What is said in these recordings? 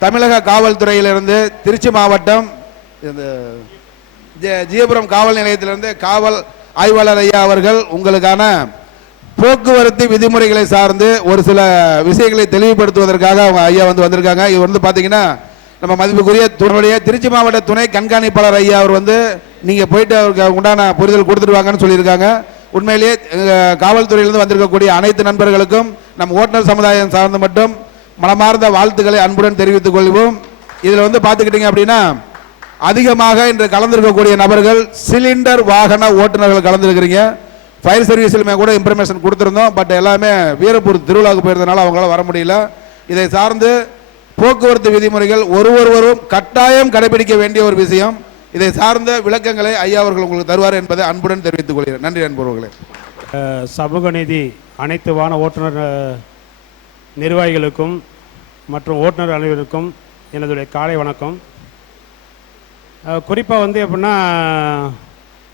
தமிழக காவல்துறையிலிருந்து திருச்சி மாவட்டம் இந்த ஜெ- காவல் நிலையத்திலிருந்து காவல் ஆய்வாளர் ஐயா அவர்கள் உங்களுக்கான போக்குவரத்து விதிமுறைகளை சார்ந்து ஒரு சில விஷயங்களை தெளிவுபடுத்துவதற்காக அவங்க ஐயா வந்து வந்திருக்காங்க. இது வந்து பார்த்தீங்கன்னா நம்ம மதிப்புக்குரிய துணைய திருச்சி மாவட்ட துணை கண்காணிப்பாளர் ஐயா அவர் வந்து நீங்கள் போயிட்டு அவருக்கு உண்டான புரிதல் கொடுத்துருவாங்கன்னு சொல்லியிருக்காங்க. உண்மையிலேயே காவல்துறையிலிருந்து வந்திருக்கக்கூடிய அனைத்து நண்பர்களுக்கும் நம் ஓட்டுநர் சமுதாயம் சார்ந்து மட்டும் மனமார்ந்த வாழ்த்துக்களை அன்புடன் தெரிவித்துக் கொள்வோம். இதில் வந்து பார்த்துக்கிட்டீங்க அப்படின்னா அதிகமாக இன்று கலந்திருக்கக்கூடிய நபர்கள் சிலிண்டர் வாகன ஓட்டுநர்கள் கலந்துருக்கிறீங்க. ஃபயர் சர்வீஸ்லுமே கூட இன்ஃபர்மேஷன் கொடுத்துருந்தோம் பட் எல்லாமே வீரப்பூர் திருவிழாவுக்கு போயிருந்தனால அவங்களால வர முடியல. இதை சார்ந்து போக்குவரத்து விதிமுறைகள் ஒரு ஒருவரும் கட்டாயம் கடைபிடிக்க வேண்டிய ஒரு விஷயம். இதை சார்ந்த விளக்கங்களை ஐயா அவர்கள் உங்களுக்கு தருவார் என்பதை அன்புடன் தெரிவித்துக் கொள்கிறேன். நன்றி நண்பர்களே சமூக நீதி அனைத்து வான ஓட்டுநர் நிர்வாகிகளுக்கும் மற்றும் ஓட்டுநர் அனைவருக்கும் எனதுடைய காலை வணக்கம். குறிப்பாக வந்து எப்படின்னா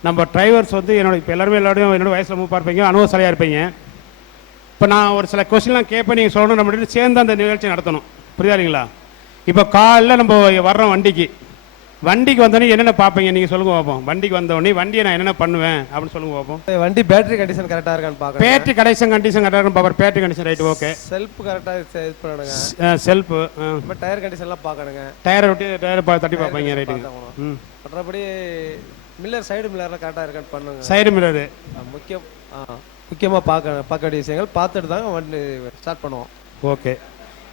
நம்ம டிரைவர்ஸ் வந்து என்னோட இப்போ எல்லாருமே எல்லாரும் என்னோடய வயசில் மூப்பாக இருப்பீங்க அனுபவசாலியாக இருப்பீங்க. இப்போ நான் ஒரு சில கொஸ்டின்லாம் கேட்பேன் நீங்கள் சொல்லணும் நம்ம சேர்ந்து அந்த நிகழ்ச்சி நடத்தணும். புரியாதுங்களா இல்லைங்களா? இப்போ காலைல நம்ம வர்றோம் வண்டிக்கு. வண்டிக்கு வந்தோடனே என்னென்ன பார்ப்பீங்க? நீங்கள் சொல்லுங்க பார்ப்போம் வண்டிக்கு வந்தோடனே வண்டியை நான் என்னென்ன பண்ணுவேன் அப்படின்னு சொல்லுங்க பார்ப்போம் வண்டி பேட்டரி கண்டிஷன் கரெக்டாக இருக்கான்னு பார்க்கணும் பேட்டரி கடைசன் கண்டிஷன் கரெக்டாக பாப்பர் battery condition right okay self கரெக்டாக இது பண்ணணுங்க. செல்ஃபு இப்போ டயர் கண்டிஷன்லாம் பார்க்கணுங்க. டயரை விட்டு டயரை தட்டி பார்ப்பீங்க ரைட்டுங்க மற்றபடி மில்லர் சைடு மில்லர்லாம் கரெக்டாக இருக்கான்னு பண்ணுங்க. சைடு ஆ, முக்கியம் முக்கியமாக பார்க்க பார்க்க வேண்டிய விஷயங்கள். பார்த்துட்டு தாங்க வண்டி ஸ்டார்ட் பண்ணுவோம். ஓகே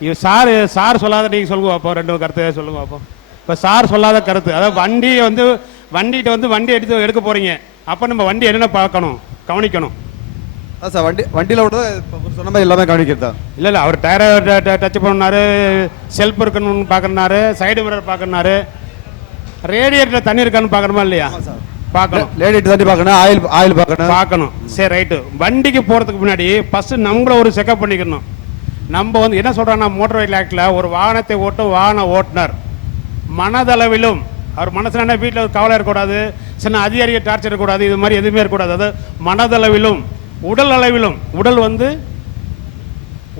இது சார் சார் சொல்லாத நீங்கள் சொல்லுங்க பார்ப்போம் ரெண்டு கருத்து சொல்லுங்க பார்ப்போம் இப்போ சார் சொல்லாத கருத்து. அதாவது வண்டி வந்து வண்டிகிட்ட வந்து வண்டி எடுத்து எடுக்க போகிறீங்க அப்போ நம்ம வண்டி என்னென்ன பார்க்கணும்? கவனிக்கணும். அதான் சார் வண்டி வண்டியில் விட இப்போ சொன்ன மாதிரி எல்லாமே கவனிக்கிறது இல்லை இல்லை அவர் டயரை டச் பண்ணாரு செல்ஃப் இருக்கணும்னு பார்க்கணுனாரு சைடு மிரர் பார்க்கணுனாரு ரேடியேட்டரில் தண்ணி இருக்கான்னு பார்க்கணுமா இல்லையா? பார்க்கணும். லேடி தண்ணி பார்க்கணும் ஆயில் ஆயில் பார்க்கணும். பார்க்கணும். சரி ரைட்டு. வண்டிக்கு போகிறதுக்கு முன்னாடி ஃபஸ்ட்டு நம்மள ஒரு செக்கப் பண்ணிக்கணும். நம்ம வந்து என்ன சொல்கிறோன்னா மோட்டார் வெஹிக்கிள் ஆக்டில் ஒரு வாகனத்தை ஓட்டும் வாகன ஓட்டுநர் மனதளவிலும் அவர் மனசில் என்ன வீட்டில் கவலை இருக்கக்கூடாது சின்ன அதிகாரியை டார்ச்சர் இருக்கக்கூடாது இது மாதிரி எதுவுமே இருக்கக்கூடாது. அதாவது மனதளவிலும் உடல் அளவிலும் உடல் வந்து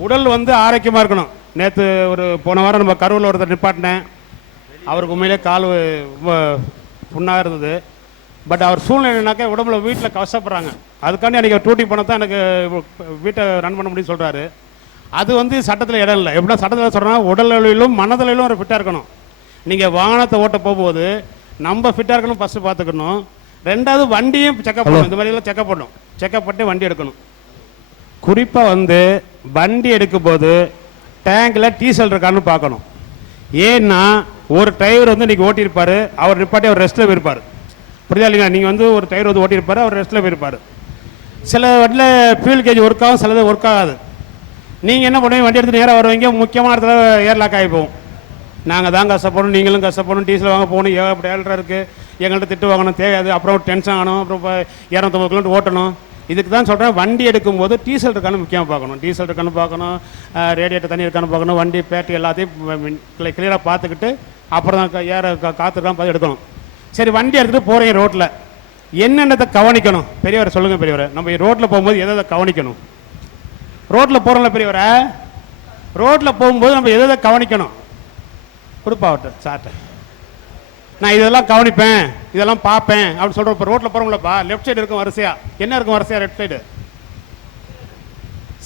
உடல் வந்து ஆரோக்கியமாக இருக்கணும். நேற்று ஒரு போன வாரம் நம்ம கருவில் ஒருத்தர் நிப்பாட்டினேன். அவருக்கு உண்மையிலே கால் புண்ணாக இருந்தது. பட் அவர் சூழ்நிலைனாக்கா உடம்புல வீட்டில் கஷ்டப்படுறாங்க அதுக்காண்டி அன்றைக்கி டூட்டி போனால் தான் எனக்கு வீட்டை ரன் பண்ண முடியும்னு சொல்கிறாரு அது வந்து சட்டத்தில் இடம் இல்லை. எப்படின்னா சட்டத்தில் சொல்கிறேன்னா உடல் அளவிலும் மனதளவிலும் ஒரு ஃபிட்டாக இருக்கணும். நீங்கள் வாகனத்தை ஓட்ட போகும்போது நம்ம ஃபிட்டாக இருக்கணும் ஃபஸ்ட்டு பார்த்துக்கணும் ரெண்டாவது வண்டியும் செக்கப் பண்ணணும். இந்த மாதிரிலாம் செக்கப் பண்ணணும். செக்கப் பண்ணி வண்டி எடுக்கணும். குறிப்பாக வந்து வண்டி எடுக்கும்போது டேங்கில் டீசல் இருக்கான்னு பார்க்கணும். ஏன்னா ஒரு டிரைவர் வந்து இன்னைக்கு ஓட்டியிருப்பாரு அவர் நிப்பாட்டி அவர் ரெஸ்ட்டில் போயிருப்பார். புரியுதா இல்லைங்களா? நீங்கள் வந்து ஒரு டிரைவர் வந்து ஓட்டியிருப்பாரு அவர் ரெஸ்ட்டில் போயிருப்பார். சில வண்டியில் ஃபியூல் கேஜ் ஒர்க் ஆகும் சிலது ஒர்க் ஆகாது. நீங்கள் என்ன பண்ணுவீங்க? வண்டி எடுத்து நேராக வருவீங்க முக்கியமான இடத்துல ஏர் லாக் ஆகி போகும். நாங்கள் தான் கஷ்டப்படணும் நீங்களும் கஷ்டப்படணும் டீசல் வாங்க போகணும் ஏகப்பட்ட ஏழரை இருக்குது எங்கள்கிட்ட திட்டு வாங்கணும் தேவையாது. அப்புறம் டென்ஷன் ஆகணும் அப்புறம் இப்போ இரநூத்தம்பது கிலோமீட்டர் ஓட்டணும். இதுக்கு தான் சொல்கிறேன் வண்டி எடுக்கும்போது டீசல் இருக்கான்னு முக்கியமாக பார்க்கணும். டீசல் இருக்கான்னு பார்க்கணும் ரேடியேட்டர் தண்ணி இருக்கான்னு பார்க்கணும் வண்டி பேட்டரி எல்லாத்தையும் கிளியராக பார்த்துக்கிட்டு அப்புறம் தான் ஏற கா- பார்த்து எடுக்கணும். சரி வண்டி எடுத்துகிட்டு போகிறீங்க ரோட்டில் என்னென்னத்தை கவனிக்கணும்? பெரியவர் சொல்லுங்கள் பெரியவர். நம்ம ரோட்டில் போகும்போது எதை எதை கவனிக்கணும் ரோட்டில் போகிறோம்ல பெரியவரை ரோட்டில் போகும்போது நம்ம எதை எதை கவனிக்கணும்? கொடுப்பாவட்ட சார்ட்ட நான் இதெல்லாம் கவனிப்பேன் இதெல்லாம் பார்ப்பேன். அப்படின்னு சொல்கிறோம் இப்போ ரோட்டில் போகிறோம்லப்பா லெஃப்ட் சைடு இருக்கும் வரிசையா? என்ன இருக்கும் வரிசையா லெஃப்ட் சைடு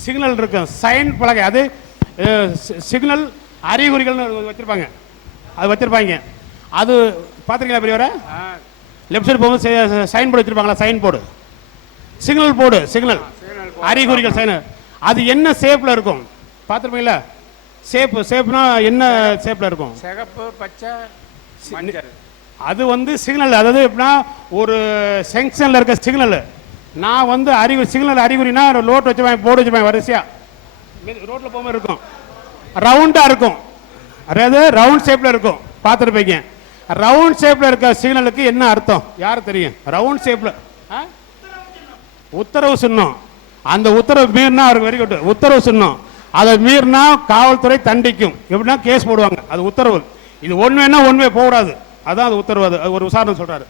சிக்னல் இருக்கும். சைன் பலகை. அது சிக்னல் அறிகுறிகள்னு வச்சுருப்பாங்க. அது வச்சுருப்பாங்க. அது பார்த்துருக்கீங்களா பெரியவரை? லெஃப்ட் சைடு போகும்போது sign board வச்சுருப்பாங்களா? Sign board signal board signal அறிகுறிகள் சைன் அது என்ன ஷேப்பில் இருக்கும்? பார்த்துருப்பீங்களா? ஷேப்பு ஷேப்னா என்ன ஷேப்பில் இருக்கும்? சிகப்பு பச்சை மஞ்சள். அது வந்து சிக்னல். அதாவது எப்படின்னா ஒரு செங்ஷனில் இருக்க சிக்னல். நான் வந்து அறிகுறி சிக்னல் அறிகுறினா லோட் வச்சுப்பேன் போர்டு வச்சுப்பேன் வரிசையா. ரோட்டில் போகும்போது இருக்கும். ரவுண்டாக இருக்கும். அதாவது ரவுண்ட் ஷேப்பில் இருக்கும். பார்த்துருப்பீங்க. ரவுண்ட் ஷேப்பில் இருக்க சிக்னலுக்கு என்ன அர்த்தம்? யார் தெரியும்? ரவுண்ட் ஷேப்பில் உத்தரவு சின்னம். அந்த உத்தரவு மீறினா அவருக்கு வெரி குட் உத்தரவு சின்னம். அதை மீறினா காவல்துறை தண்டிக்கும். எப்படின்னா கேஸ் போடுவாங்க. அது உத்தரவு. இது ஒன்று வேணா ஒன் வே போகக்கூடாது அதான் அது உத்தரவு. அது ஒரு உதாரணம் சொல்கிறாரு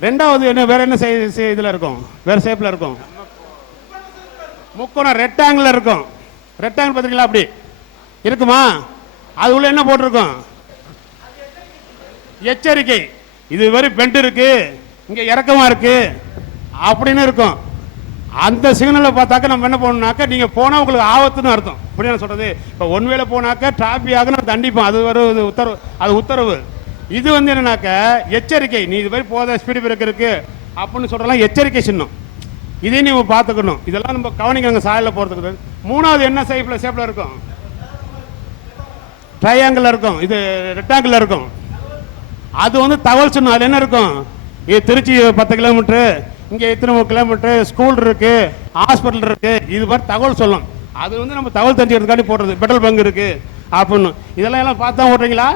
ரெண்டாவது என்ன வேற என்ன செய்- செய்- இருக்கும்? வேற ஷேப்பில் இருக்கும்? முக்கோணம் ரெக்டாங்கிள் இருக்கும். ரெக்டாங்கிள் பார்த்துருக்கீங்களா அப்படி? இருக்குமா? அது உள்ள என்ன போட்டிருக்கும்? எச்சரிக்கை. இது வெறும் பெண்ட் இருக்கு. இங்கே இறக்கமா இருக்கு. அப்படின்னு இருக்கும். அந்த சிக்னலை பார்த்தாக்க நம்ம என்ன பண்ணணும்னாக்க நீங்கள் போனால் உங்களுக்கு ஆபத்துன்னு அர்த்தம். இப்படி நான் சொல்கிறது இப்போ ஒன் வேல போனாக்க டிராபிக் நான் நம்ம தண்டிப்போம். அது வருவது உத்தரவு. அது உத்தரவு. இது வந்து என்னன்னாக்க எச்சரிக்கை. நீ இது மாதிரி போத ஸ்பீடு பிரேக் இருக்கு அப்படின்னு சொல்கிறலாம் எச்சரிக்கை சின்னம். இதையும் நீ பார்த்துக்கணும். இதெல்லாம் நம்ம கவனிக்கணுங்க சாலையில் போகிறதுக்கு மூணாவது என்ன சைஃபில் சேஃபில் இருக்கும்? ட்ரையாங்கிளில் இருக்கும். இது ரெக்டாங்கிளில் இருக்கும். அது வந்து தகவல் சொன்னால் அதுல என்ன இருக்கும்? இது திருச்சி பத்து கிலோமீட்டரு இங்கே இத்தனை கிலோமீட்டர் ஸ்கூல் இருக்கு ஹாஸ்பிட்டல் இருக்கு. இது மாதிரி தகவல் சொல்லும். அது வந்து நம்ம தகவல் தெரிஞ்சுக்கிறதுக்காண்டி போடுறது. பெட்ரோல் பங்க் இருக்கு. அப்படின்னு. இதெல்லாம் எல்லாம் பார்த்தா ஓட்டுறீங்களா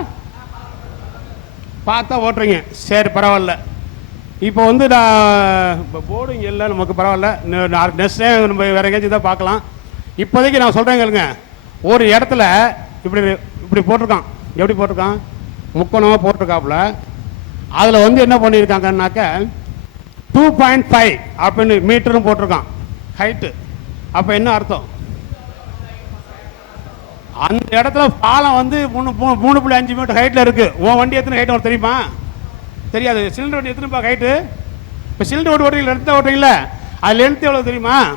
பார்த்தா ஓட்டுறீங்க சரி பரவாயில்ல. இப்போ வந்து நான் போர்டு இங்கே இல்லை நமக்கு பரவாயில்ல. நெக்ஸ்ட் டைம் நம்ம வேற எங்கேயாச்சும் தான் பார்க்கலாம். இப்போதைக்கு நான் சொல்கிறேன் கேளுங்க. ஒரு இடத்துல இப்படி இப்படி போட்டிருக்கான். எப்படி போட்டிருக்கான்? முக்கணமாக போட்டிருக்காப்புல. அதில் வந்து என்ன பண்ணியிருக்காங்கன்னாக்க டூ பாயிண்ட் ஃபைவ் அப்படின்னு மீட்டரும் போட்டிருக்கான். ஹைட்டு அப்போ என்ன அர்த்தம்? அந்த இடத்துல பாலம் வந்து மூணு மூணு- புள்ளி அஞ்சு மீட்டர் ஹைட்டில் இருக்குது உன் வண்டி எத்தனை ஹைட் உனக்கு தெரியுமா? தெரியாது. சிலிண்டர் வண்டி எத்தனை ஹைட்டு இப்போ சிலிண்டர் ஓட்டு ஓட்டுறீங்க லென்த் ஓட்டுறீங்களே? அது லென்த் எவ்வளோ தெரியுமா?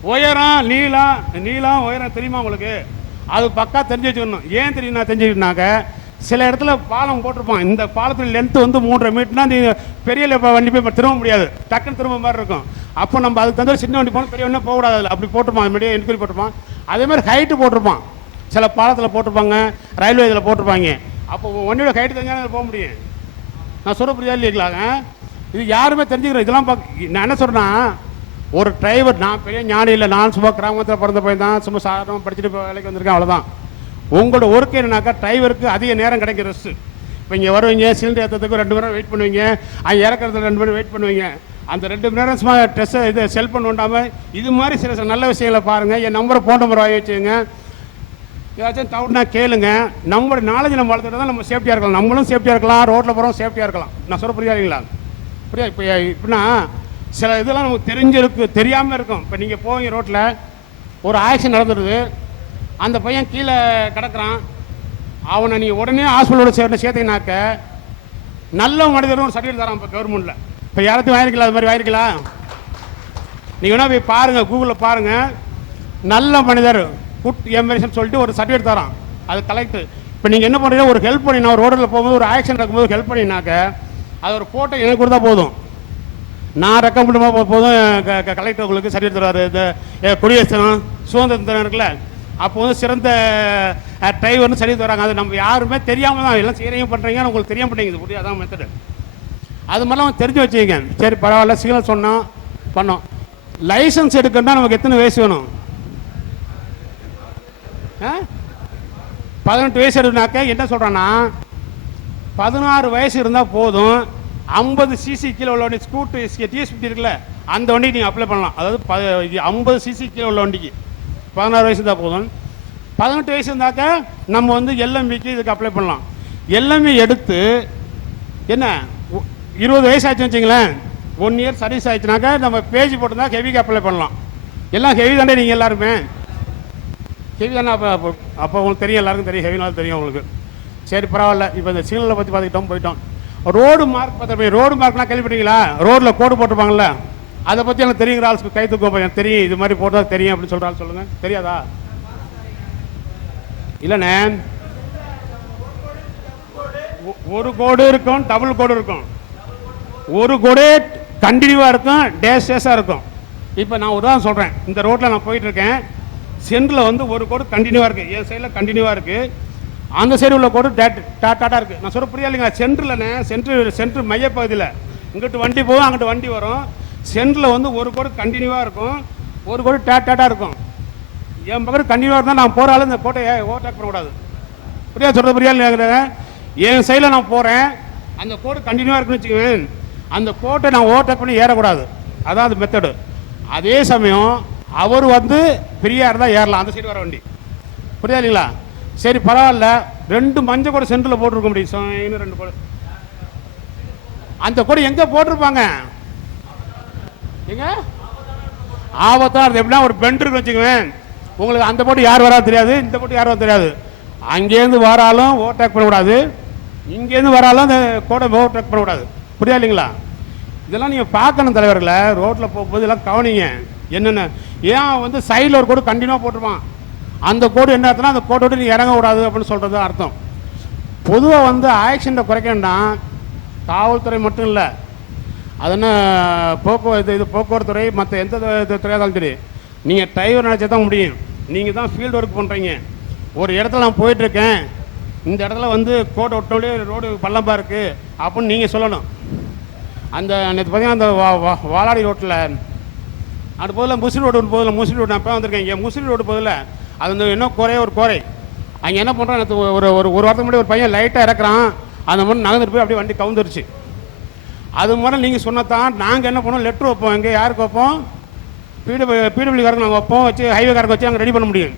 உயரம் நீளம் நீளம் உயரம் தெரியுமா உங்களுக்கு? அது பக்கா தெரிஞ்சு வச்சுக்கணும். ஏன் தெரியும் நான் தெரிஞ்சுக்கிட்டனாக்க சில இடத்துல பாலம் போட்டிருப்பான். இந்த பாலத்தில் லென்த்து வந்து மூன்றரை மீட்டர்னா நீ பெரிய வண்டி போய் திரும்ப முடியாது. டக்குன்னு திரும்ப மாதிரி இருக்கும். அப்போ நம்ம அதுக்கு தகுந்த சின்ன வண்டி போகணும் பெரிய வண்டி போகக்கூடாது அதில். அப்படி போட்டிருப்பான். முன்னாடியே என்கொயரி போட்டிருப்பான். அதே மாதிரி ஹைட்டு போட்டிருப்பான். சில பாலத்தில் போட்டிருப்பாங்க. ரயில்வே இதில் போட்டிருப்பாங்க. அப்போ வண்டியோட ஹைட்டு தெரிஞ்சாலும் போக முடியும். நான் சொல்ல புரியாது இல்லைங்களாங்க இது யாருமே தெரிஞ்சுக்கிறேன் இதெல்லாம் பார்க்க நான் என்ன சொல்கிறேன்னா ஒரு டிரைவர் நான் பெரிய ஞானி இல்லை. நான் சும்மா கிராமத்தில் பிறந்த பையன் தான் சும்மா சாதாரணமாக படிச்சுட்டு வேலைக்கு வந்திருக்கேன். அவ்வளோதான் உங்களோட ஒர்க் என்னன்னாக்கா டிரைவருக்கு அதிக நேரம் கிடைக்கும் ரெஸ்ட் இப்போ இங்கே வருவீங்க சிலிண்டர் ஏற்றத்துக்கு ரெண்டு மணி நேரம் வெயிட் பண்ணுவீங்க அங்கே இறக்குறதுக்கு ரெண்டு மணி நேரம் வெயிட் பண்ணுவீங்க. அந்த ரெண்டு மணி நேரம் சும்மா ட்ரெஸ்ஸை இது செல்ஃபோன் நோண்டாமல் இது மாதிரி சில சில நல்ல விஷயங்களை பாருங்கள் என் நம்பரை ஃபோன் நம்பர் வாங்கி வச்சுங்க ஏதாச்சும் டவுட்னா கேளுங்க. நம்மளோட நாலேஜ் நம்ம வளர்த்துட்டு தான் நம்ம சேஃப்டியாக இருக்கலாம். நம்மளும் சேஃப்டியாக இருக்கலாம். ரோட்டில் போகிறோம் சேஃப்டியாக இருக்கலாம். நான் சொல்ல புரியாதுங்களா புரியா இப்போ இப்படின்னா சில இதெல்லாம் நமக்கு தெரிஞ்சிருக்கு தெரியாமல் இருக்கும். இப்போ நீங்கள் போவீங்க ரோட்டில் ஒரு ஆக்சிடென்ட் நடந்துடுது அந்த பையன் கீழே கிடக்குறான். அவனை நீ உடனே ஹாஸ்பிட்டலோட சேர்ந்து சேர்த்தினாக்க நல்ல மனிதரும் ஒரு சர்டிஃபிகேட் தரான் இப்போ கவர்மெண்ட்டில் இப்போ யாராச்சும் வாங்கிருக்கலாம் அது மாதிரி வாங்கிருக்கலாம் நீங்கள் வேணா போய் பாருங்கள் கூகுளில் பாருங்கள் நல்ல மனிதர் குட் எம்பரேஷன் சொல்லிட்டு ஒரு சர்டிஃபிகேட் தரான். அது கலெக்டர் இப்போ நீங்கள் என்ன பண்ணுறீங்க ஒரு ஹெல்ப் பண்ணி நான் ரோட்டில் போகும்போது ஒரு ஆக்சிடென்ட் நடக்கும்போது ஹெல்ப் பண்ணினாக்க அது ஒரு ஃபோட்டோ எனக்கு கொடுத்தா போதும். நான் ரெக்கமெண்ட் போதும் கலெக்டர் உங்களுக்கு சர்டிஃபிகேட் தருவார். இந்த குடியரசு தினம் சுதந்திர தினம் இருக்குல்ல? அப்போ வந்து சிறந்த டிரைவர்னு சொல்லி தராங்க. அது நம்ம யாருமே தெரியாமல் தான் எல்லாம் சீரையும் பண்ணுறீங்க உங்களுக்கு தெரிய மாட்டேங்குது. புரியாது? அதான் மெத்தடு அது மாதிரிலாம் தெரிஞ்சு வச்சுக்கோங்க. சரி பரவாயில்ல சிக்னல் சொன்னோம் பண்ணோம். லைசன்ஸ் எடுக்கணும்னா நமக்கு எத்தனை வயசு வேணும்? ஆ? பதினெட்டு வயசு எடுனாக்க என்ன சொல்கிறேன்னா பதினாறு வயசு இருந்தால் போதும். ஐம்பது சிசி கீழே உள்ள வண்டி ஸ்கூட்டு டிஎஸ் இருக்குல்ல அந்த வண்டிக்கு நீங்கள் அப்ளை பண்ணலாம். அதாவது ஐம்பது சிசி கீழே உள்ள வண்டிக்கு. பதினாறு வயசு இருந்தால் போதும். பதினெட்டு வயசு இருந்தாக்க நம்ம வந்து எல்எம்பிக்கு இதுக்கு அப்ளை பண்ணலாம். எல்எம்பி எடுத்து என்ன ஒ- இருபது வயசு ஆச்சுன்னு வச்சுங்களேன். ஒன் இயர் சர்வீஸ் ஆயிடுச்சுனாக்கா நம்ம பேஜ் போட்டிருந்தா ஹெவிக்கு அப்ளை பண்ணலாம். எல்லாம் ஹெவி தானே நீங்கள் எல்லாருமே? ஹெவி தானே அப்போ அப்போ அப்போ உங்களுக்கு தெரியும் எல்லாருக்கும் தெரியும். ஹெவினாலும் தெரியும் உங்களுக்கு. சரி பரவாயில்ல. இப்போ இந்த சிக்னலை பற்றி பார்த்துக்கிட்டோம் போயிட்டோம். ரோடு மார்க் பார்த்துருப்பீங்க ரோடு மார்க்லாம் கேள்விப்பட்டீங்களா ரோட்டில் கோடு போட்டிருப்பாங்கல்ல. அதை பற்றி எனக்கு தெரியுங்கிற ஆள் கை தூக்கம் எனக்கு தெரியும். இது மாதிரி போட்டால் தெரியும் அப்படின்னு சொல்கிற ஆள் சொல்லுங்கள் தெரியாதா? இல்லைண்ணே ஒரு கோடு இருக்கும் டபுள் கோடு இருக்கும். ஒரு கோடு கண்டினியூவாக இருக்கும் டேஸ் டேஸாக இருக்கும். இப்போ நான் உதாரணம் சொல்கிறேன் இந்த ரோட்டில் நான் போயிட்டு இருக்கேன். சென்டரில் வந்து ஒரு கோடு கண்டினியூவாக இருக்குது என் சைடில் கண்டினியூவாக இருக்குது அந்த சைடு உள்ள கோடு டேட் டாட்டாக இருக்குது நான் சொல்ல புரியா இல்லைங்க சென்டரில்ண்ணே சென்ட்ரு சென்ட்ரு மையப்பகுதியில். இங்கிட்டு வண்டி போகும் அங்கிட்டு வண்டி வரும். சென்டரில் வந்து ஒரு கோடு கண்டினியூவாக இருக்கும். ஒரு கோடு டேட் டேட்டாக இருக்கும். என் பக்கம் கண்டினியூவாக இருந்தால் நான் போகிற ஆளு இந்த கோட்டையை ஓவர்டேக் பண்ணக்கூடாது. புரியாது? சொல்கிறது புரியாது என் சைடில் நான் போகிறேன் அந்த கோடு கண்டினியூவாக இருக்குன்னு வச்சுக்கவேன் அந்த கோட்டை நான் ஓவர்டேக் பண்ணி ஏறக்கூடாது. அதான் அது மெத்தடு அதே சமயம் அவர் வந்து ஃப்ரீயாக இருந்தால் ஏறலாம். அந்த சைடு வர வண்டி. புரியா இல்லைங்களா? சரி பரவாயில்ல. ரெண்டு மஞ்சள் கூட சென்டரில் போட்டிருக்க முடியும். இன்னும் ரெண்டு கோடு. அந்த கூட எங்கே போட்டிருப்பாங்க? எங்க ஆபத்தாக இருந்தது எப்படின்னா ஒரு பெண்ட் இருக்கு வச்சுக்குவேன் உங்களுக்கு அந்த போட்டு யார் வரா தெரியாது. இந்த போட்டு யார் வரா தெரியாது. அங்கேருந்து வராலும் ஓவர்டேக் பண்ணக்கூடாது. இங்கேருந்து வராலும் அந்த கோடை ஓவர்டேக் பண்ணக்கூடாது. புரியா இல்லைங்களா? இதெல்லாம் நீங்கள் பார்க்கணும் தலைவர்களை. ரோட்டில் போகும்போது எல்லாம் கவனிங்க. என்னென்ன? ஏன் வந்து சைடில் ஒரு கோடு கண்டினியூவாக போட்டுருவான் அந்த கோடு என்ன அர்த்தம்னா அந்த கோட்டை விட்டு நீ இறங்கக்கூடாது அப்படின்னு சொல்கிறது அர்த்தம். பொதுவாக வந்து ஆக்சிடெண்ட்டை குறைக்கணும்னா காவல்துறை மட்டும் இல்லை அதனால் போக்குவரத்து இது போக்குவரத்துறை மற்ற எந்த துறையாக இருந்தாலும் சரி நீங்கள் டிரைவர் நினச்சா தான் முடியும். நீங்கள் தான் ஃபீல்டு ஒர்க் பண்ணுறீங்க ஒரு இடத்துல நான் போயிட்டுருக்கேன். இந்த இடத்துல வந்து கோட்டை விட்டோடே ரோடு பள்ளம்பாக இருக்குது அப்படின்னு நீங்கள் சொல்லணும். அந்த நேற்று பார்த்தீங்கன்னா அந்த வா வா வாலாடி ரோட்டில் அது போதில் முஸ்லீம் ரோடு ஒன்று போதில் முஸ்லீம் ரோடு நான் இப்போ வந்திருக்கேன். இங்கே முஸ்லீம் ரோடு போதில் அது வந்து இன்னும் குறைய ஒரு குறை. அங்கே என்ன பண்ணுறான் நேற்று ஒரு ஒரு ஒரு வாரத்துக்கு முன்னாடி ஒரு பையன் லைட்டாக இறக்குறான். அந்த மாதிரி நகர்ந்துட்டு போய் அப்படியே வண்டி கவுந்துருச்சு. அது முறை நீங்கள் சொன்னதான் நாங்கள் என்ன பண்ணோம்? லெட்ரு வைப்போம். எங்கே யாருக்கு வைப்போம்? பிடபிள்யூ பிடபிள்யூக்காரங்க நாங்கள் வைப்போம். வச்சு ஹைவேக்காரங்க வச்சு நாங்கள் ரெடி பண்ண முடியும்.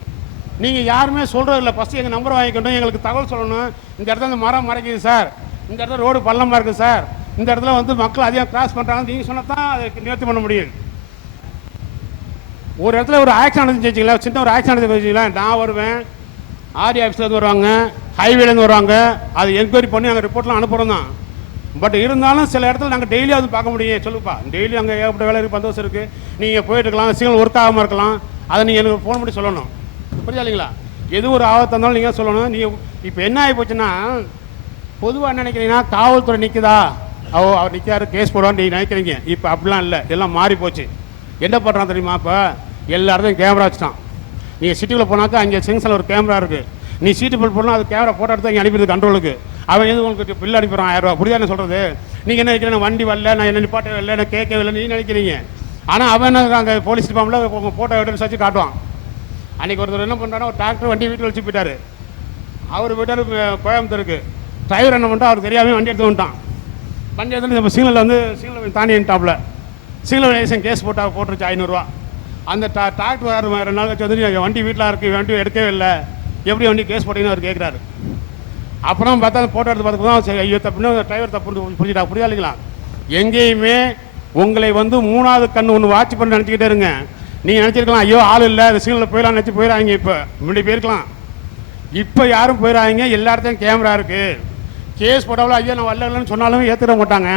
நீங்கள் யாருமே சொல்கிறது இல்லை ஃபஸ்ட்டு எங்கள் நம்பர் வாங்கிக்கணும். எங்களுக்கு தகவல் சொல்லணும். இந்த இடத்துல இந்த மரம் மறைக்குது சார் இந்த இடத்துல ரோடு பள்ளமாக இருக்குது சார் இந்த இடத்துல வந்து மக்கள் அதிகம் கிராஸ் பண்ணுறாங்க நீங்கள் சொன்னால் தான் அதுக்கு நிவர்த்தி பண்ண முடியும். ஒரு இடத்துல ஒரு ஆக்சிடென்ட் நடந்துச்சு வச்சுங்களேன் சின்ன ஒரு ஆக்சிடென்ட் நடந்து வச்சுங்களேன் நான் வருவேன். ஆர்டி ஆஃபீஸ்லேருந்து வருவாங்க. ஹைவேலேருந்து வருவாங்க. அது என்கொயரி பண்ணி நாங்கள் ரிப்போர்ட்லாம் அனுப்புகிறோம் தான். பட் இருந்தாலும் சில இடத்துல நாங்கள் டெய்லி அது பார்க்க முடியும். சொல்லுப்பா டெய்லி அங்கே ஏகப்பட்ட வேலை இருக்குது பந்தோசம் இருக்குது நீங்கள் போயிட்டு இருக்கலாம் சிக்னல் ஒர்க் ஆகாமல் இருக்கலாம். அதை நீங்கள் எனக்கு ஃபோன் பண்ணி சொல்லணும். புரியுதா இல்லைங்களா? எது ஒரு ஆபத்தாக இருந்தாலும் நீங்கள் சொல்லணும். நீங்கள் இப்போ என்ன ஆகி போச்சுன்னா பொதுவாக என்ன நினைக்கிறீங்கன்னா காவல்துறை நிற்குதா ஓ அவர் நிற்காரு கேஸ் போடுவான்னு நீங்கள் நினைக்கிறீங்க. இப்போ அப்படிலாம் இல்லை. எல்லாம் மாறி போச்சு. என்ன பண்ணுறான் தெரியுமா இப்போ? எல்லா இடத்தையும் கேமரா வச்சுட்டான் நீங்கள் சிட்டிக்குள்ளே போனாக்கா அங்கே சிங்ஸில் ஒரு கேமரா இருக்குது நீ சீட்டு பெல் போடணும் அது கேமரா ஃபோட்டோ எடுத்து இங்கே அனுப்பிடுது கண்ட்ரோலுக்கு அவன் எது உங்களுக்கு பில் அனுப்பிடுறான் ஆயிரம் ரூபா புரியுதா என்ன சொல்கிறது நீங்கள் என்ன நினைக்கிறீங்க? நான் வண்டி வரல நான் என்ன நிப்பாட்டவே வரல நான் கேட்கவே இல்லை நீ நினைக்கிறீங்க. ஆனால் அவன் என்ன அங்கே போலீஸ் டிபார்ட்மெண்ட்டில் உங்கள் ஃபோட்டோ எவிடன்ஸ் வச்சு காட்டுவான். அன்றைக்கி ஒருத்தர் என்ன பண்ணுறாரு ஒரு டாக்டர் வண்டி வீட்டில் வச்சு போயிட்டார். அவர் போயிட்டார் கோயம்புத்தூருக்கு. டிரைவர் என்ன பண்ணிட்டா அவருக்கு தெரியாமல் வண்டி எடுத்து வந்துட்டான். வண்டி எடுத்து நம்ம சிக்னலில் வந்து சிக்னல் தாண்டி டாப்பில் சிக்னல் லைசன் கேஸ் போட்டா போட்டுருச்சு ஐநூறுரூவா அந்த டா டாக்டர் வேறு ரெண்டு நாள் கழிச்சு வந்து வண்டி வீட்டில் இருக்குது வண்டி எடுக்கவே இல்லை. எப்படி வண்டி கேஸ் போட்டீங்கன்னு அவர் கேட்குறாரு அப்புறம் பார்த்தா ஃபோட்டோ போட்டோ எடுத்து பார்த்து தான் சரி ஐயோ தப்புன்னு டிரைவர் தப்பு புரிஞ்சுட்டா புரியா இல்லைங்களா? எங்கேயுமே உங்களை வந்து மூணாவது கண் ஒன்று வாட்ச் பண்ணி நினச்சிக்கிட்டே இருங்க. நீங்கள் நினச்சிருக்கலாம் ஐயோ ஆள் இல்லை இந்த சிக்னலில் போயிடலாம் நினச்சி போயிடாங்க இப்போ. முன்னாடி போயிருக்கலாம். இப்போ யாரும் போயிடாங்க எல்லா இடத்தையும் கேமரா இருக்குது கேஸ் போட்டாலும் ஐயோ நான் வரல இல்லைன்னு சொன்னாலும் ஏற்றுட மாட்டாங்க.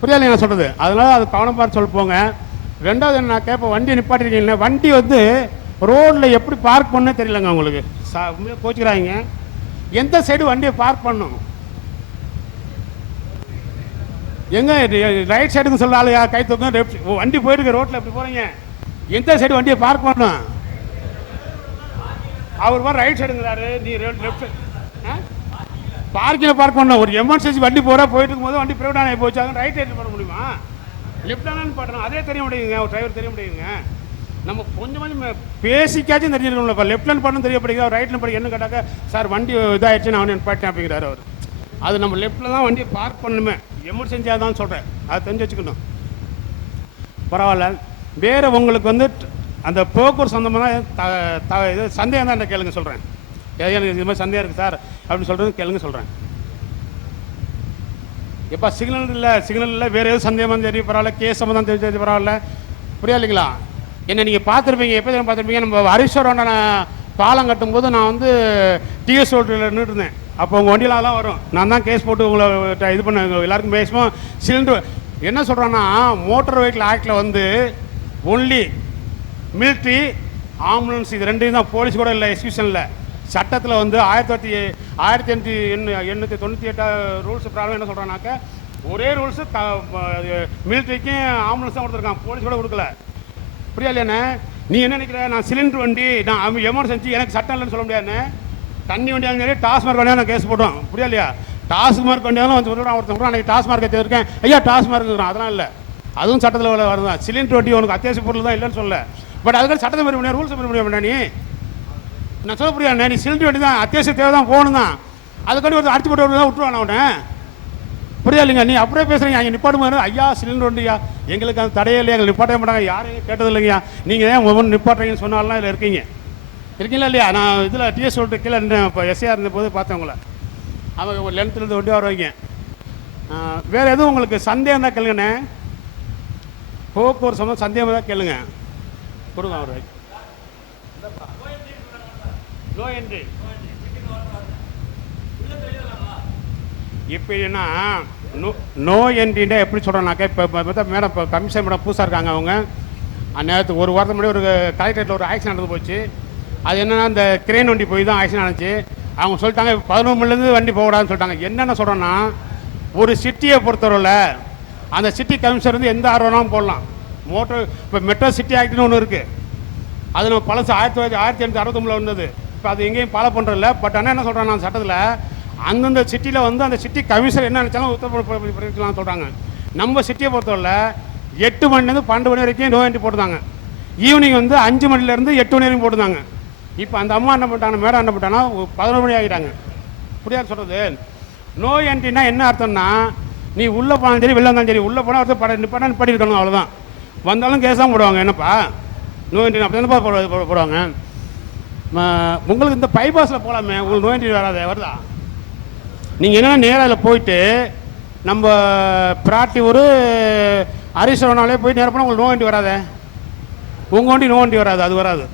புரியல நான் சொல்கிறது அதனால அது கவனம் பார்த்து சொல்லி போங்க. ரெண்டாவது என்ன நான் கேட்பேன் வண்டி நிப்பாட்டிருக்கீங்களே வண்டி வந்து ரோட்டில் எப்படி பார்க் பண்ணே தெரியலங்க உங்களுக்கு. சா உண்மையாக கோச்சிக்கிறாங்க எந்த சைடு வண்டியை பார்க் பண்ணும் எங்க ரைட் சைடுக்கு சொல்ல ஆளுயா கை தூக்கம் வண்டி போயிருக்கு ரோட்டில் எப்படி போகிறீங்க எந்த சைடு வண்டியை பார்க் பண்ணும் அவர் மாதிரி ரைட் சைடுங்கிறாரு நீ லெஃப்ட் பார்க்கில் பார்க் பண்ண ஒரு எமர்ஜென்சி வண்டி போகிறா போயிட்டு இருக்கும்போது வண்டி பிரைவேட் ஆகி போச்சு ரைட் சைடு பண்ண முடியுமா? லெஃப்ட் ஆனு பண்ணணும் அதே தெரிய முடியுங்க ஒரு டிரைவர் தெரிய முடியுங்க நம்ம கொஞ்சம் கொஞ்சம் பேசிக்காச்சும் தெரிஞ்சிருக்கணும் இப்போ லெஃப்ட் ஹேண்ட் பண்ணணும் தெரியப்படுகிறது ரைட் ஹேண்ட் என்ன கேட்டாக்க சார் வண்டி இதாகிடுச்சு நான் அவனை பாட்டேன் அப்படிங்கிறாரு அவர். அது நம்ம லெஃப்ட்டில் தான் வண்டியை பார்க் பண்ணணுமே. எமர்ஜென்சியாக தான் சொல்கிறேன் அதை தெரிஞ்சு வச்சுக்கணும். பரவாயில்ல. வேறு உங்களுக்கு வந்து அந்த போக்குவரத்து சம்மந்தமான த இது சந்தேகம் தான் என்ன கேளுங்க சொல்கிறேன் எனக்கு இது மாதிரி சந்தேகம் இருக்குது சார் அப்படின்னு சொல்கிறது கேளுங்க சொல்கிறேன் எப்போ சிக்னல் இல்லை சிக்னல் இல்லை வேறு எதுவும் சந்தேகமாக தெரியும் பரவாயில்ல. கேஸ் சம்மந்தம் தெரிஞ்சு தெரிஞ்சு பரவாயில்ல. புரியா இல்லைங்களா? என்ன நீங்கள் பார்த்துருப்பீங்க எப்போ தெரியும் பார்த்துருப்பீங்க. நம்ம ஹரீஸ்வரோட நான் பாலம் கட்டும்போது நான் வந்து டிஎஸ் ரோட்டில் நின்றுட்டு இருந்தேன் அப்போ உங்கள் வண்டியில் வரும். நான் தான் கேஸ் போட்டு உங்களை இது பண்ண எல்லாருக்கும் பேசுவோம் சிலிண்டர் என்ன சொல்கிறேன்னா மோட்டார் வெஹிக்கிள் ஆக்டில் வந்து ஒன்லி மிலிட்ரி ஆம்புலன்ஸ் இது ரெண்டையும் தான். போலீஸ் கூட இல்லை எக்ஸ்கியூஷனில் சட்டத்தில் வந்து ஆயிரத்தி தொள்ளாயிரத்தி ஆயிரத்தி எண்ணூற்றி எண்ணூ எண்ணூற்றி தொண்ணூற்றி எட்டா ரூல்ஸ் ப்ராப்ளம் என்ன சொல்கிறானாக்க ஒரே ரூல்ஸு த மிலிட்ரிக்கும் ஆம்புலன்ஸ் தான் கொடுத்துருக்கான் போலீஸ் கூட கொடுக்கல. புரியல நீ என்ன நினைக்கிற? நான் சிலிண்டர் வண்டி நான் எமர்ஜென்சி எனக்கு சட்டம் இல்லைன்னு சொல்ல முடியாதுண்ணே. தண்ணி வண்டியாக சரி டாஸ்மார்க் வண்டியாக நான் கேஸ் போட்டோம். புரியலையா? டாஸ்மார்க் வண்டியாலும் வந்து சொல்கிறான் ஒருத்தன் சொல்கிறான் அன்றைக்கி டாஸ்மார்க் வச்சிருக்கேன் ஐயா டாஸ்மார்க் அதெல்லாம் இல்லை. அதுவும் சட்டத்தில் வருதான் சிலிண்டர் வண்டி உனக்கு அத்தியாவசிய பொருள் தான் இல்லைன்னு சொல்ல பட் அதுக்கு சட்டத்தை மீற முடியாது ரூல்ஸ் மீற முடியாது நீ? நான் சொல்ல புரியாது நீ சிலிண்டர் வண்டி தான் அத்தியாவசிய தேவை தான் போகணும் தான். அதுக்காண்டி ஒரு அடிச்சு போட்டு தான் விட்டுருவான் அவனை புரியா இல்லைங்க நீ அப்படியே பேசுறீங்க அங்கே நிப்பாட்டு ஐயா சிலிண்டர் வண்டியா எங்களுக்கு அந்த தடையே இல்லையா? எங்களுக்கு நிப்பாட்டவே மாட்டாங்க. யாரையும் கேட்டது இல்லைங்கய்யா நீங்கள் ஏன் ஒவ்வொன்று நிப்பாட்டுறீங்கன்னு சொன்னாலாம் இதில் இருக்கீங்க. இருக்கீங்களா இல்லையா? நான் இதில் டிஎஸ் சொல்லிட்டு கீழே இருந்தேன் இப்போ எஸ்ஏஆர் இருந்த போது பார்த்தேன் உங்களை. அவங்க ஒரு லென்த்துலேருந்து வண்டி வருவாங்க. வேறு எதுவும் உங்களுக்கு சந்தேகம் தான் கேளுங்கண்ணே. போக்குவரத்து சம்மந்தம் சந்தேகம் தான் கேளுங்க. கொடுங்க அவர். லோ என்ட்ரி இப்போ என்ன நோ நோ என்ட்ரின்னா எப்படி சொல்கிறேன்னாக்கா இப்போ பார்த்தா மேடம் இப்போ கமிஷன் மேடம் புதுசாக இருக்காங்க அவங்க. நேரத்துக்கு ஒரு வாரத்துக்கு முன்னாடி ஒரு கலெக்டரேட்டில் ஒரு ஆக்சிடென்ட் நடந்து போச்சு. அது என்னென்னா அந்த கிரேன் வண்டி போய் தான் ஆக்சிடென்ட் நடந்துச்சு. அவங்க சொல்லிட்டாங்க பதினொரு மணிலேருந்து வண்டி போகக்கூடாதுன்னு சொல்லிட்டாங்க. என்னென்ன சொல்கிறேன்னா ஒரு சிட்டியை பொறுத்தவரையில் அந்த சிட்டி கமிஷன் வந்து எந்த ஆர்வம்னாலும் போடலாம். மோட்டர் இப்போ மெட்ரோ சிட்டி ஆக்ட்னு ஒன்று இருக்குது அது நம்ம பழசு ஆயிரத்தி தொள்ளாயிரத்தி ஆயிரத்தி எண்ணூற்றி அறுபத்தொம்பதில் வந்தது. இப்போ அது எங்கேயும் ஃபாலோ பண்ணுறதில்ல பட் ஆனால் என்ன சொல்கிறேன் நான் சட்டத்தில் அந்தந்த சிட்டியில் வந்து அந்த சிட்டி கமிஷனர் என்ன நினச்சாலும் உத்தரப்பிரலாம் சொல்கிறாங்க நம்ம சிட்டியை பொறுத்தவரை எட்டு மணிலேருந்து பன்னெண்டு மணி வரைக்கும் நோ என்ட்ரி போட்டுருந்தாங்க. ஈவினிங் வந்து அஞ்சு மணிலேருந்து எட்டு மணி வரைக்கும் போட்டுருந்தாங்க. இப்போ அந்த அம்மா என்ன பண்ணிட்டாங்க மேடம் என்ன பண்ணிட்டாங்கன்னா பதினொரு மணி ஆகிட்டாங்க. புரியாது சொல்கிறது நோ என்ட்ரினா என்ன அர்த்தம்னா நீ உள்ளே போனாலும் சரி வெளில வந்தாலும் சரி உள்ளே போனால் ஒருத்தர் பட நிப்பாட்டா நிப்பாட்டி இருக்கணும் அவ்வளோதான் வந்தாலும் கேஸ் தான் போடுவாங்க. என்னப்பா? நோ என்ட்ரி அப்படி தானப்பா போடுவாங்க? உங்களுக்கு இந்த பைபாஸில் போகலாமே உங்களுக்கு நோ என்ட்ரி வராது வருதா? நீங்கள் என்னென்னா நேராக அதில் போயிட்டு நம்ம பிராட்டி ஒரு ஹரிசவனாலே போயிட்டு நேரம் போனால் உங்களுக்கு நோ வண்டி வராதே? உங்கள் வண்டி நோ வண்டி வராது அது வராது.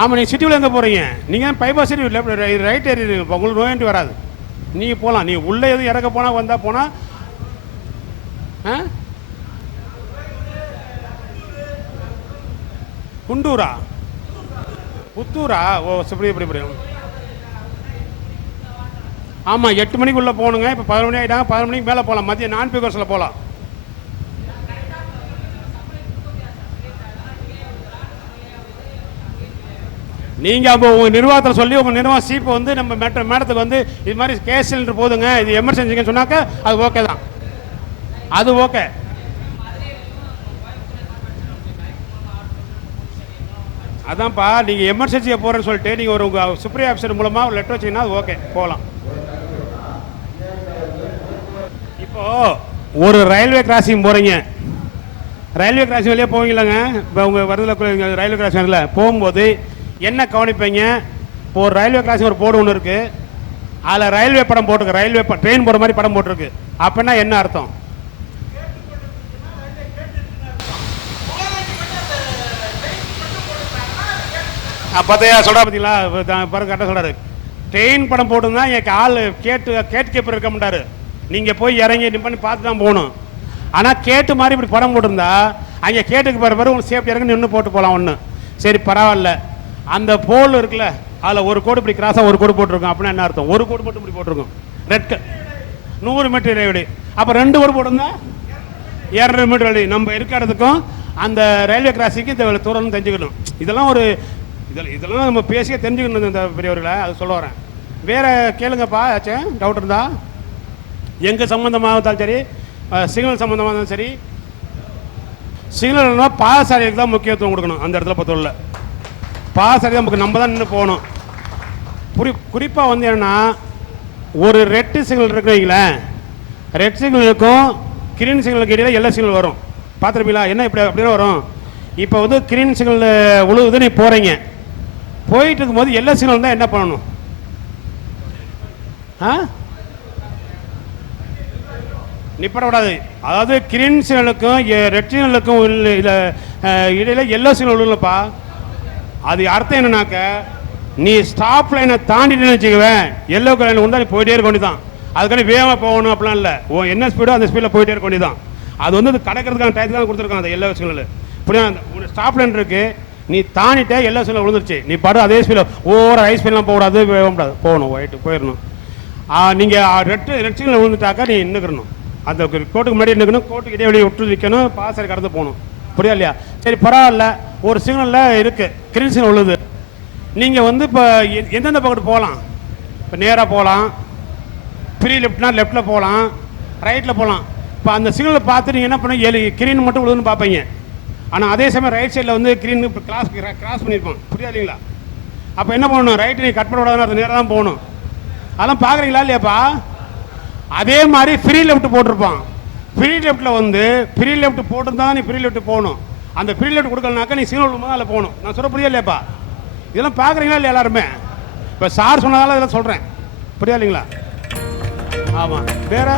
ஆமாம் நீங்கள் சிட்டியில் எங்கே போகிறீங்க நீங்கள் பைபாஸ் சரி லெஃப்ட் ரைட் ஏறிடுங்க இப்போ உங்களுக்கு நோ வண்டி வராது. நீங்கள் போகலாம் நீங்கள் உள்ளே எதுவும் இறக்க போனால் வந்தால் போனால் ஆ? குண்டூரா? புத்தூரா? ஓ இப்படி இப்படி இப்படி ஆமாம் எட்டு மணிக்குள்ளே போகணுங்க. இப்போ பதினொரு மணி ஆகிட்டாங்க பதினொரு மணிக்கு மேலே போகலாம் மதியம் நான் பீக்கர்ஸில் போகலாம் நீங்கள் அப்போ உங்கள் நிர்வாகத்தில் சொல்லி உங்கள் நிர்வாக சீப்பு வந்து நம்ம மேட்ட மேடத்துக்கு வந்து இது மாதிரி கேஸ் சிலிண்டர் போதுங்க. இது எமர்ஜென்சிங்கன்னு சொன்னாக்கா அது ஓகே தான். அது ஓகே அதான்ப்பா நீங்கள் எமர்ஜென்சியை போகிறேன்னு சொல்லிட்டு நீங்கள் ஒரு உங்கள் சுப்ரீம் ஆஃபீஸர் மூலமாக ஒரு லெட்டர் வச்சீங்கன்னா அது ஓகே போகலாம் இப்போ ஒரு ரயில்வே கிராசிங் போகிறீங்க ரயில்வே கிராசிங் வழியாக போவீங்களாங்க? இப்போ உங்கள் வரதில் ரயில்வே கிராசிங் வரல போகும்போது என்ன கவனிப்பீங்க? இப்போ ஒரு ரயில்வே கிராசிங் ஒரு போர்டு ஒன்று இருக்குது அதில் ரயில்வே படம் போட்டிருக்கு. ரயில்வே ட்ரெயின் போகிற மாதிரி படம் போட்டிருக்கு. அப்படின்னா என்ன அர்த்தம்? பார்த்தையா சொல்கிறா பார்த்தீங்களா பாருங்க கரெக்டாக சொல்கிறாரு ட்ரெயின் படம் போட்டுருந்தா என் ஆள் கேட்டு கேட்டு கேப்பர் இருக்க மாட்டாரு. நீங்கள் போய் இறங்கி நிம் பண்ணி பார்த்து தான் போகணும். ஆனால் கேட்டு மாதிரி இப்படி படம் போட்டிருந்தா அங்கே கேட்டுக்கு போகிற பிறகு உங்களுக்கு சேஃப்டி இறங்கி நின்று போட்டு போகலாம் ஒன்று சரி பரவாயில்ல. அந்த போல் இருக்குல்ல அதில் ஒரு கோடு இப்படி கிராஸாக ஒரு கோடு போட்டிருக்கோம். அப்படின்னா என்ன அர்த்தம்? ஒரு கோடு மட்டும் இப்படி போட்டிருக்கோம். ரெட் நூறு மீட்டர் இடைவெளி. அப்போ ரெண்டு கோடு போட்டிருந்தா இரநூறு மீட்டர் இடைவெளி. நம்ம இருக்கிறதுக்கும் அந்த ரயில்வே கிராசிங்க்கு இந்த தூரம் தெரிஞ்சுக்கணும். இதெல்லாம் ஒரு இதெல்லாம் இதெல்லாம் நம்ம பேசியே தெரிஞ்சுக்கணும் இந்த பெரியவர்களை. அது சொல்ல வரேன். வேற கேளுங்கப்பா ஆச்சும் டவுட் இருந்தால் எங்கள் சம்மந்தமாக இருந்தாலும் சரி சிக்னல் சம்மந்தமாக இருந்தாலும் சரி சிக்னல்னா பாதசாரிக்கு தான் முக்கியத்துவம் கொடுக்கணும் அந்த இடத்துல பொறுத்தவரையில் பாதசாரி தான் நமக்கு நம்ம தான் நின்று போகணும். குறி குறிப்பாக வந்து என்னென்னா ஒரு ரெட்டு சிக்னல் இருக்கு வைங்களேன். ரெட் சிக்னல் இருக்கும் கிரீன் சிக்னலுக்கு இடையில எல்லோ சிக்னல் வரும். பார்த்துருப்பீங்களா? என்ன இப்படி அப்படியே வரும்? இப்போ வந்து கிரீன் சிக்னல் உழுவுது நீ போகிறீங்க போயிட்டு இருக்கும்போது எல்லோ சிக்னல் தான் என்ன பண்ணணும்? ஆ? நிப்பட அதாவது கிரீன் சிக்னலுக்கும் ரெட் சிக்னலுக்கும் இதில் இடையில எல்லோ சிக்னல் இல்லைப்பா அது அர்த்தம் என்னன்னாக்க நீ ஸ்டாப் லைனை தாண்டிட்டுன்னு வச்சுக்குவேன். எல்லோ லைன் வந்தால் நீ போயிட்டே இருக்க வேண்டியதான் அதுக்கான வேகமாக போகணும் அப்படிலாம் இல்லை. ஓ என்ன ஸ்பீடோ அந்த ஸ்பீடில் போயிட்டே இருக்க வேண்டியதான் அது வந்து அது கடக்கிறதுக்கான டயத்துக்கு தான் கொடுத்துருக்காங்க அந்த எல்லோ சிக்னல் இப்படியா அந்த ஸ்டாப் லைன் இருக்கு. நீ தாண்டிட்டே எல்லோ சிக்னல் விழுந்துருச்சு. நீ பாடு அதே ஸ்பீடில் ஓவர ஹை ஸ்பீட்லாம் போகக்கூடாது போகக்கூடாது. போகணும் ஒயிட்டு போயிடணும். நீங்கள் ரெட்டு ரெட் சிக்னல் விழுந்துட்டாக்கா நீ நின்றுக்கணும் அந்த கோட்டுக்கு முன்னாடி நிற்கணும் கோட்டுக்கு இடைவெளி விட்டு நிற்கணும் பாசறை கடந்து போகணும். புரியா இல்லையா? சரி பரவாயில்ல. ஒரு சிக்னலில் இருக்குது கிரீன் சிக்னல் உள்ளது நீங்கள் வந்து இப்போ எந்தெந்த பக்கத்து போகலாம்? இப்போ நேராக போகலாம். ஃப்ரீ லெஃப்ட்னா லெஃப்ட்டில் போகலாம். ரைட்டில் போகலாம். இப்போ அந்த சிக்னலை பார்த்து நீங்கள் என்ன பண்ணுங்க ஏழு கிரீன் மட்டும் விழுதுன்னு பார்ப்பீங்க. ஆனால் அதே சமயம் ரைட் சைடில் வந்து கிரீன் கிராஸ் கிராஸ் பண்ணியிருப்பான் புரியா இல்லைங்களா? அப்போ என்ன பண்ணணும்? ரைட்டு நீங்கள் கட் பண்ண விடாதுன்னு அது நேராக தான் போகணும். அதெல்லாம் பார்க்குறீங்களா இல்லையாப்பா? அதே மாதிரி ஃப்ரீ லெஃப்ட் போட்டிருப்பான். ஃப்ரீ லெஃப்ட்டில் வந்து ஃப்ரீ லெஃப்ட் போட்டிருந்தா நீ ஃப்ரீ லெஃப்ட் போகணும். அந்த ஃப்ரீ லெஃப்ட் கொடுக்கலனாக்கா நீ சிக்னல் தான் அதில் போகணும். நான் சொல்ல புரியல இல்லையாப்பா? இதெல்லாம் பார்க்குறீங்களா இல்லை எல்லாருமே? இப்போ சார் சொன்னதால இதெல்லாம் சொல்கிறேன் புரியா இல்லைங்களா? ஆமாம் வேறு?